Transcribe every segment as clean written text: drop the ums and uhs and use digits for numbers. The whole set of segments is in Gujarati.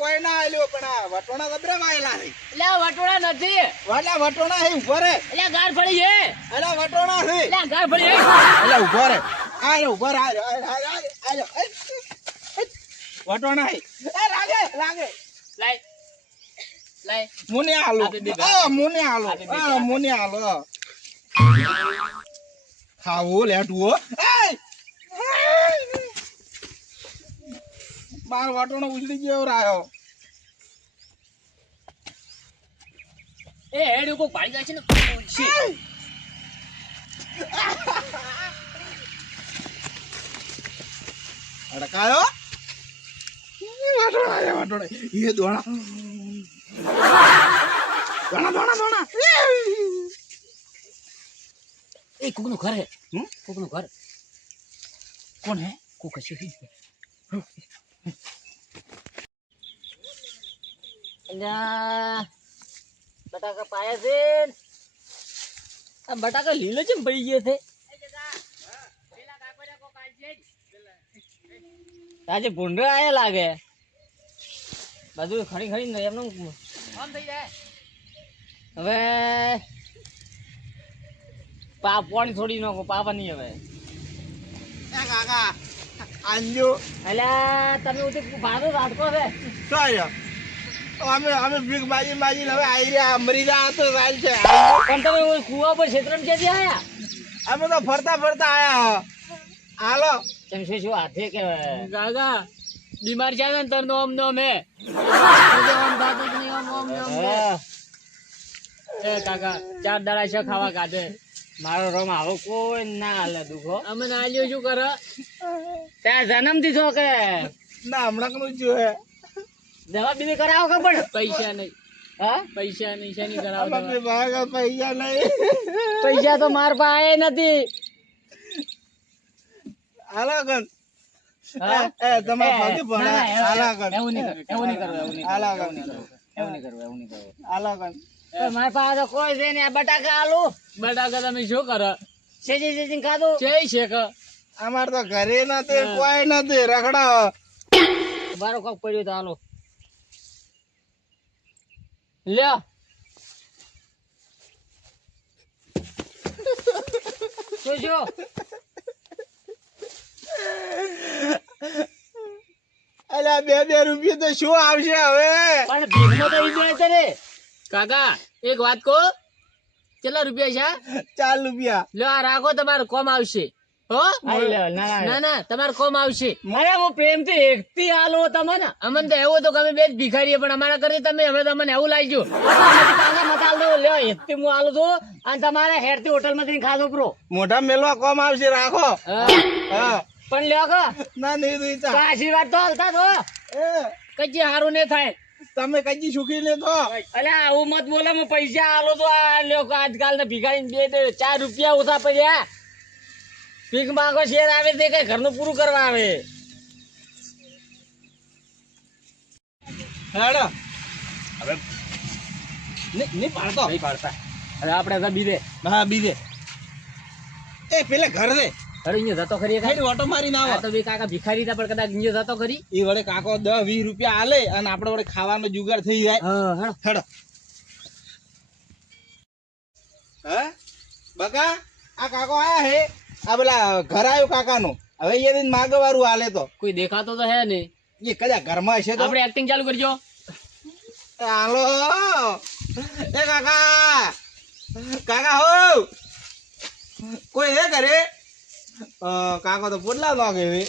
કોઈ ના આલ્યો પણ આ વટોણા ગબરે વાયેલા છે. એટલે વટોણા નથી. વાલા વટોણા હે ઉભો રે. એટલે ગાર ફળી છે. અલા વટોણા છે. એટલે ગાર ફળી છે. અલા ઉભો રે. આયો ઉભો રે. આયો. વટોણા હે. એ લાગે. લાય. મુને આલો. મુને આલો. ખાવો લેટવો. બાર વટોણો ઉજળી ગયો રાયો. એ હેડ કો પાડી જાય છે ને. અડકાયો. વટોણા. એ દોણા. દોણા. એ કોકનું ઘર હે. કોકનું ઘર. કોણ હે? કોક છે. બટાકા પાયા છે. આ બટાકા લીલો છે પડી ગયો છે. આજે ભૂંડરા આયા લાગે. બધું ખડી એમનું કામ થઈ જાય. હવે પાણી છોડી નાખો. પાવા નહીં હવે. કાકા આંજો. અલ્યા તમે ઉઠી ભાડો રાખો છે. અમે ભીખ માજી હવે આઈ રહ્યા મરી રહ્યા તો ચાલ છે. પણ તમે કુવા પર ક્ષેત્રમાં ક્યાંથી આયા? અમે તો ફરતા આયા. હાલો તેમ શું હાથે કે ગાગા બીમાર છે ને તર નોમ હે. એ કાકા 4 દાડા છે ખાવા કાઢે. મારો રોમ આવો કોઈ ના હાલે દુખો. અમે ના આલ્યો શું કરે? ત્યાં જન્મ દીધો કે ના હમણાં કનું જોયે. દવા બીજી કરાવો કે પણ પૈસા નહીં. હા પૈસા નહીં શેની કરાવો? પૈસા નહીં. પૈસા તો માર પાસે નથી. હાલો કન તમારે પગે ભણા. હાલા કન એવું નહીં કરવું. મારા પાસે તો કોઈ છે ને. આ બટાકા આલુ. બટાકા તમે શું કરો? સેજી ખાધું છે કે અમાર તો ઘરે નથી કોઈ નથી. રખડો બારો કોક પડ્યું તો હાલો લ્યો. શું અલ્યા 2 રૂપિયા તો શું આવશે હવે? પણ ભીખનો તો ઈ જાય રે કાકા. એક વાત કહો, કેટલા રૂપિયા છે? 4 રૂપિયા. લ્યો આ રાખો, તમારે કોમ આવશે. હો ના તમારે કોમ આવશે. મારે હું પ્રેમથી એકથી આલો તમને. અમને તો એવું તો અમે બે જ ભિખારીએ, પણ અમારા કરી તમે હવે તમને એવું લાગ્યું. લ્યો એકથી હું આલું છું અને તમારે હેરથી હોટલ માંથી ખાધો પ્રો. મોઢા મેલવા કોમ આવશે. રાખો. પણ લ્યો કો ના નહીં આશીર્વાદ તો હાલતા તો કઈ સારું નહીં થાય. તમે કઈ સુખી લેતો. અલે આવું મત બોલે. હું પૈસા આલો તો આ લોકો આજકાલ ને ભિખારી 4 રૂપિયા ઓછા પડ્યા. ભીખ માંગો શેર આવે તે કઈ ઘરનું પૂરું કરવા આવે. હેડો હવે નહીં પાડતો. હવે આપણે બીજે. હા બીજે. એ પેલે ઘર દે. અરે અહીંયા જતો ખરી. ઓટો મારી ના તો બે કાકા ભિખારી હતા પણ કદાચ અહીંયા જતો ખરી. એ વડે કાકો 10-20 રૂપિયા આલે અને આપડે વડે ખાવાનો જુગાડ થઈ જાય. હેડો. હે બકા આ કાકો આયા હે. આ પેલા ઘર આવ્યો કાકાનો. હવે એ દિન માગવારું હાલે તો કોઈ દેખાતો તો હે ને. એ કદાચ ઘરમાં હશે તો આપણે એક્ટિંગ ચાલુ કરજો. હાલો એ કાકા હો કોઈ હે ઘરે? કાકો તો પોટલા લાગે હવે.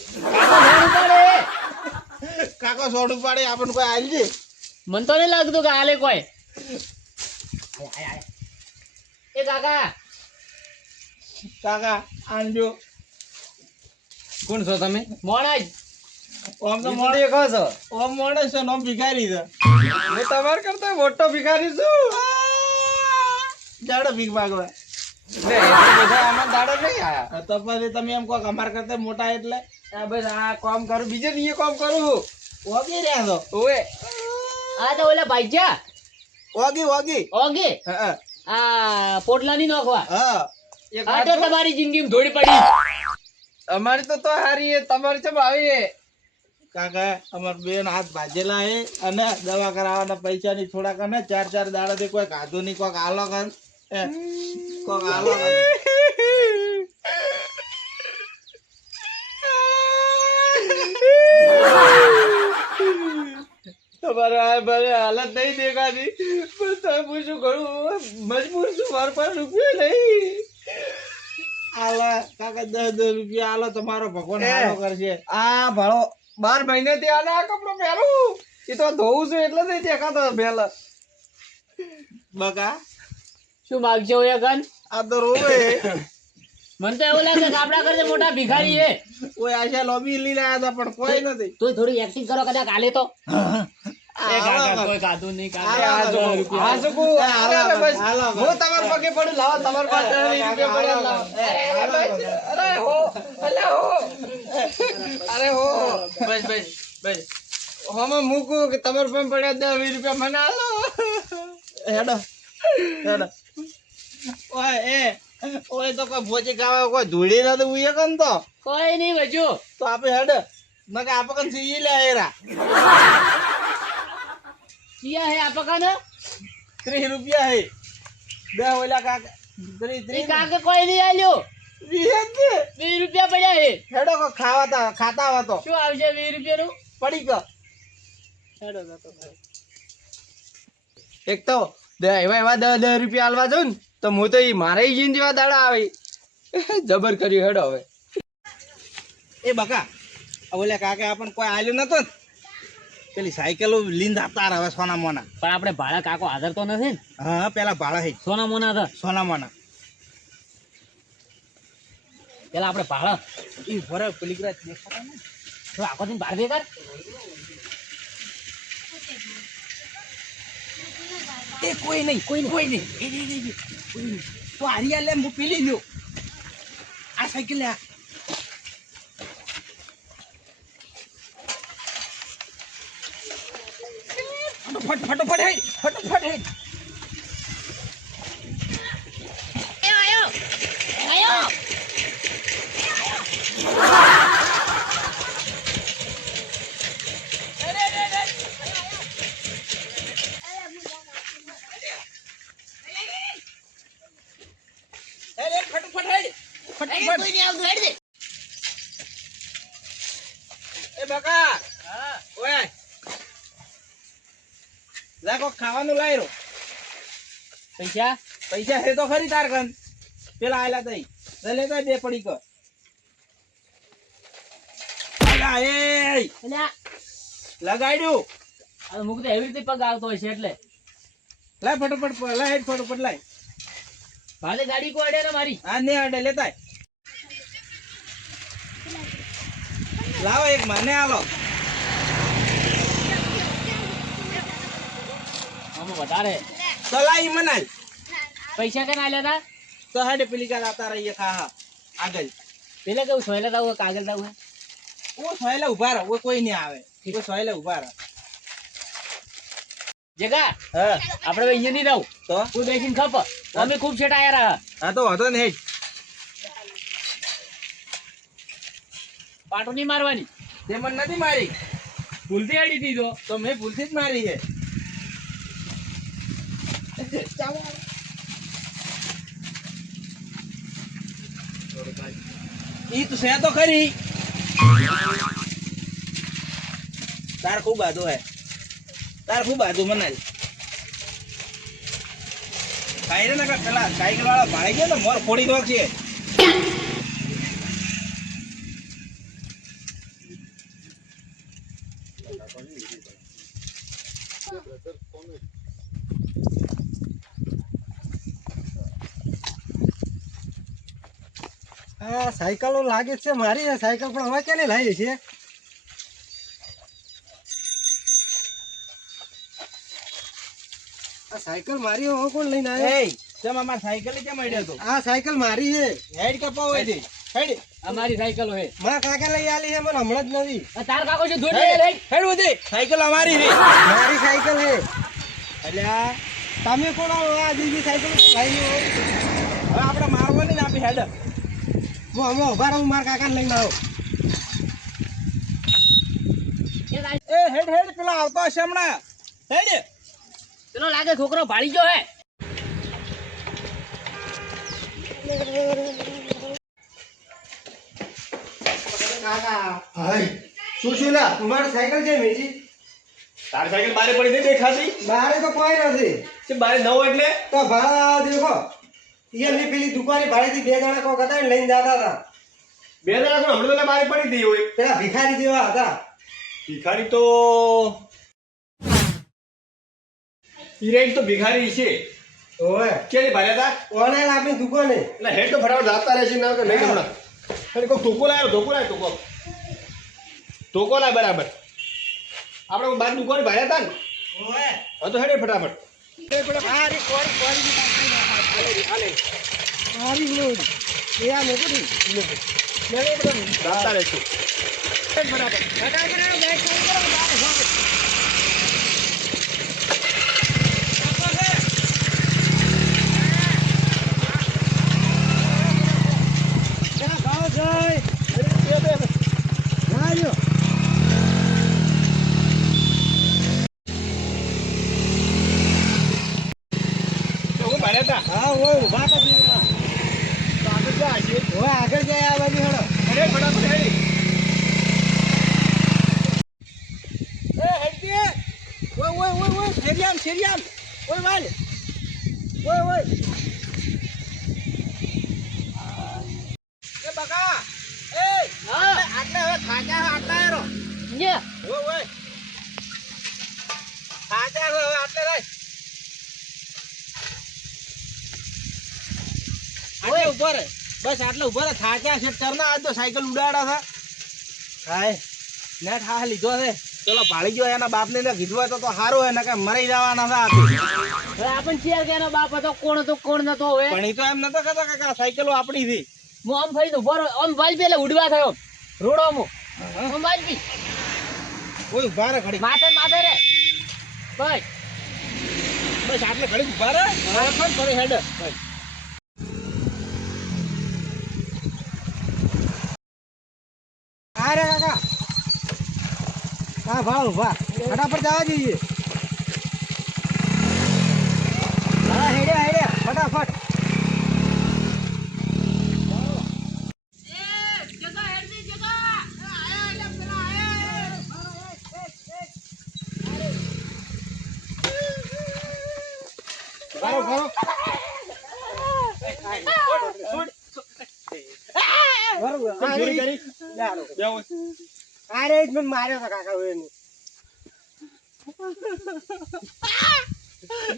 કાકો સોડું પાડે આપણને કોઈ આલજે. મન તો નહીં લાગતું કે હાલે કોઈ. એ કાકા આનજો. કોણ છો તમે? મોણા જ. ઓમ તો મોડે કહો છો. ઓમ મોડે છે નોમ ભિખારી છે. હું તમાર કરતા મોટો ભિખારી છું. જાડો ભીખ માગવા. તો પછી તમે એમ કહો અમાર કરતા મોટા એટલે બસ આ કામ કરું બીજે નહીં કામ કરું. ઓગી રહ્યા છો. ઓએ આ તો ઓલા ભાઈજા ઓગી આ પોટલા ની નાખવા. હા આ તો તમારી જિંદગીમાં ધોળી પડી. અમારી તો હારી તમારી ચમ આવી. કાકા અમાર બેન હાથ ભાજેલા હે અને દવા કરાવવાના પૈસાની થોડાક અને 4 દાડાથી કોઈ ખાધું નહીં, કોક આલો કર કોક આલો કર. તમારે આ ભલે હાલત નહીં દેખાતી પણ તમે પૂછું ઘણું મજબૂર છું, મારા પાસે રૂપિયા નહીં. આલા કાકા 10 રૂપિયા આલો, તમારો ભગવાન હાલો કરશે. આ ભાડો 12 મહિનેથી આને આ કપડો પહેરું, એ તો ધોવું છું એટલે નહીં દેખાતો પહેલા. બકા શું માગશો એ ગન? આ તો રોવે. મને તો એવું લાગે કે આપણા કરતા મોટા ભિખારી છે. કોઈ આશા લોબી લઈને આવ્યા હતા પણ કોઈ નથી. તું થોડી એક્ટિંગ કરો કદાચ આલે તો. એ કાકા કોઈ ખાધું નહીં કાકા. આ શું હું તમાર પગે પડું, લાવો તમાર પાસે 10 રૂપિયા પડ્યા લાવો. અરે હો અલે હો અરે હો બસ બસ બસ હમ મૂકું કે તમાર પાસે પડ્યા 10 રૂપિયા મને આલો. હેડો હેડો. ઓય એ ઓય તો કોઈ ભોજી ખાવા કોઈ ધૂળી ના તો ઉઈએ કન તો કોઈ નહીં બજુ તો આપે હેડ નકે આપે કન સી લે એરા કિયા હે આપકાને 30 રૂપિયા હે બે ઓલા કાકા 30 કાકે કોઈ નહીં આલ્યો. 20 રૂપિયા પડ્યા હે. હેડો કો ખાતા આવા તો શું આવશે 20 રૂપિયાનું? પડી ગયો. હેડો તો એક તો એવા 10 રૂપિયા આલવા જાઉં ને તો હું તો મારે જીન જેવા દાડા આવે જબર કર્યું. હેડો હવે એ બકા ઓલે કાકે આપણને કોઈ આલ્યું નતો ને પેલી સાયકલ લીન જતા રહે સોના મોના. પણ આપણે ભાડા કાકો હાજર તો નથી ને? હા પેલા ભાડા હે સોના મોના હતા. સોના મોના પેલા આપણે ભાડા ઈ ભરે પેલી ગ્રાજ દેખાતા ને તો આખો દિન બહાર બેકાર. એ કોઈ નહીં કોઈ નહીં તો આરિયા લે હું પીલી લ્યો આ સાયકલ લે ફટોફટ હે ફટોફટ હે. આયો ખાવાનું લાયરો પૈસા હે તો ખરી તાર કન પેલા આયલા તઈ લેતા બે પડી કર. લગાડ્યું હવે મુક તો એવી રીતે પગ આવતો હોય છે એટલે લાય ફટોફટ લાય ફટોફટ લાય. ભાલે ગાડી કો અડે ને મારી. હા ને અડે લેતા લાવો એક મને આલો. આમાં વધારે તો લાઈ મનાલ પૈસા કેના આલ્યા હતા? તો હાડે પેલી કાલ આતા રહીએ ખા આગળ પેલા કેવું સોયલા દાવ કાગળ દાવ ઓ સોયલા ઉભા રહો કોઈ નહીં આવે કોઈ સોયલા ઉભા રહો. જગા હા આપણે અહીંયા નહીં રહું તો તું બેસીને ખપ અમે ખૂબ છેટા આયા રહ્યા. હા તો વાંધો નહીં પાટો નહીં મારવાની. તે મને નથી મારી ભૂલથી અડી દીધો તો મેં ભૂલથી જ મારી છે. ઈ તો છે તો ખરી તાર ખૂબ આદુ હે તાર ખૂબ આદુ મનાલ ખાઈ રે ને પેલા સાયકલ વાળા ભાઈ ગયો તો મોર ફોડી દો છે. આ સાયકલો લાગે છે મારી છે સાયકલ પણ હવે ક્યાં લાવી છે? આ સાયકલ મારી હવે કોણ લઈને આવ્યો? એ કેમ અમાર સાયકલ કેમ અડ્યો તો? આ સાયકલ મારી છે. હેડ કપાવ હોય છે હેડ અમારી સાયકલ હે મારા કાકા લઈ આલી છે મને હમણાં જ નથી. તાર કાકો છે ધોડી લે હેડ ઉદે સાયકલ અમારી છે મારી સાયકલ છે. એટલે આ તમે કોણ આવો? આ બીજી સાયકલ લાવી હવે આપણે મારવાની ને આપી હેડ હું હમણાં ઉભા રહું મારા કાકાને લઈને આવો. હેડ હેડ પેલા આવતો હશે હમણાં હેડ પેલો લાગે છોકરો ભાળી ગયો હે. શું શું લા તમારી સાયકલ છે મેજી? તારી સાયકલ બારે પડી નહીં દેખાતી? બારે તો કોઈ નથી. છે બારે નવો એટલે તો ભાડા દેખો એમની પેલી દુકાને ભાડેથી 2 જણા કોક હતા ને લઈને જતા હતા. 2 જણા તો હમણાં તો બારે પડી ગઈ હોય. પેલા ભિખારી જેવા હતા. ભિખારી તો હિરેન તો ભિખારી છે. ઓય કેની ભારે હતા? ઓનલાઈન આપણી દુકાને. એટલે હેડ તો ફટાફટ જાતા રહેશે ના તો નહીં હમણાં. અને કોઈ ધોકો લાવ્યો ધોકો લાય બરાબર. આપણે બાર દુકાને ભારે હતા ને ઓય હા તો હેડ ફટાફટ. મારી લોડ એ આ લોકો ની જાતા રહેશે. તો હું ભારે હતા. હા ઓય ઉભા તો દીવા. તો આગળ ક્યાં હશે? ઓય આગળ જાય આ બાજુ હેડો. હેડ ફટાફટ હેડ. શેરિયામ ઓય વાલ ઓય એ બકા એ હા આટલે હવે ખાજા આટલા એરો જે ઓય ખાજા હવે આટલે રાય આટલે ઉભો રે બસ આટલે ઉભો રે ખાજા સેટ કરના આજ તો સાયકલ ઉડાડા હતા હાય નેટ હા લીધો છે ચલો ભાળી ગયો એના બાપને ને કીધું હોય તો સારું હોય ને કે મરી જવાના હતા આપી હવે આપણ ચેર કે એનો બાપ હતો કોણ નતો હવે પણ એ તો એમ નતો કહેતો કે આ સાયકલો આપણી હતી હું આમ ફરી દઉં બરો આમ ભાઈ પેલે ઉડવા થયો રોડો મો આમ ભાઈ ઓય ઉભા રે ઘડી માથે રે બસ બસ આટલે ઘડી ઉભા રે હવે પણ ફરી હેડ આ રે કાકા હા ભાવ ઉભા ફટાફટ જવા જોઈએ. હા હેડે ફટાફટ. ચોરી કરી જાઓ અરે જ મને માર્યો હતો કાકા એને.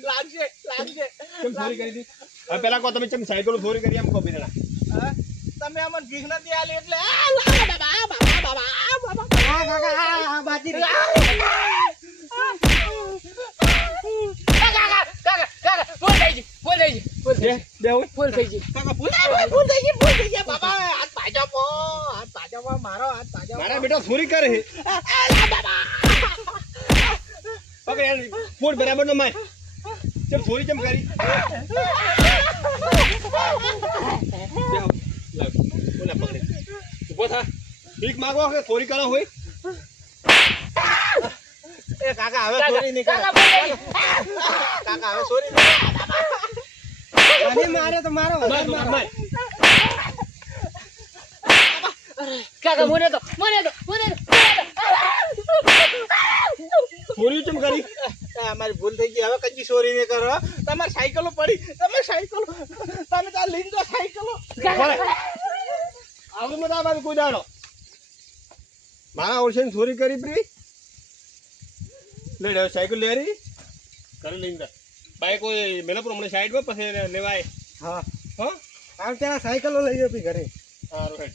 લાગશે કેમ ચોરી કરી હતી હવે પેલા કહો તમે કેમ સાયકલ ચોરી કરી એમ કહો બીજણા તમે અમને ભીખ નથી આલી એટલે હા કાકા આ બાજી બોલ થઈ ગઈ કાકા ભૂલ થઈ ગઈ બાબા હાથ પાજામાં મારો હાથ પાજામાં મારા બેટા ચોરી કરે છે પકડ યાર ફોડ બરાબર નો માર ચલ ચોરી કેમ કરી લાવ બોલા પકડે ઉભો થા ભીખ માંગો કે ચોરી કરો હોય એ કાકા હવે ચોરી નહીં કરે કાકા હવે ચોરી મને માર્યો તો મારો માર કાકા મોને તો ચોરી કેમ કરી અમારી ભૂલ થઈ ગઈ હવે કદી ચોરી નહીં કરો તમારી સાયકલો પડી તમે તાર લઈને જો સાયકલો આવડું મત આ બાજુ કોઈ દાડો મારા ઓળશે ચોરી કરી પ્રી લે સાયકલ લે રહી કરી લઈને બાઈક કોઈ મેલા પ્રમાણે સાઈડમાં પછી લેવાય હા હા આમ ત્યાં સાયકલો લઈ જતી ઘરે. સારું હેડ